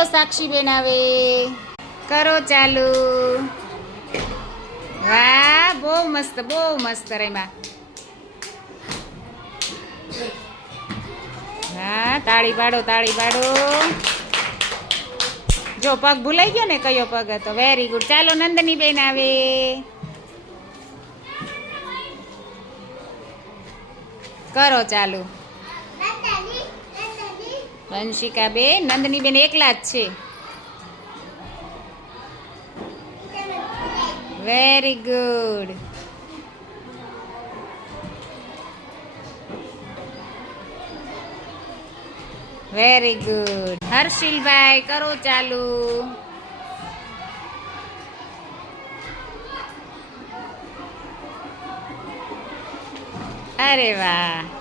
ચાલો સાક્ષીબેન આવે કરો ચાલુ. વાહ, બહુ મસ્ત બહુ મસ્ત રેમા હા, તાળી પાડો તાળી પાડો. જો પગ ભૂલાઈ ગયો ને કયો પગ હતો? વેરી ગુડ ચાલો, નંદની બેન આવે. કરો ચાલુ. વંશિકા બેન નંદની બેન એકલા જ છે. Very good very good Harshilbhai, કરો ચાલુ. અરે વાહ.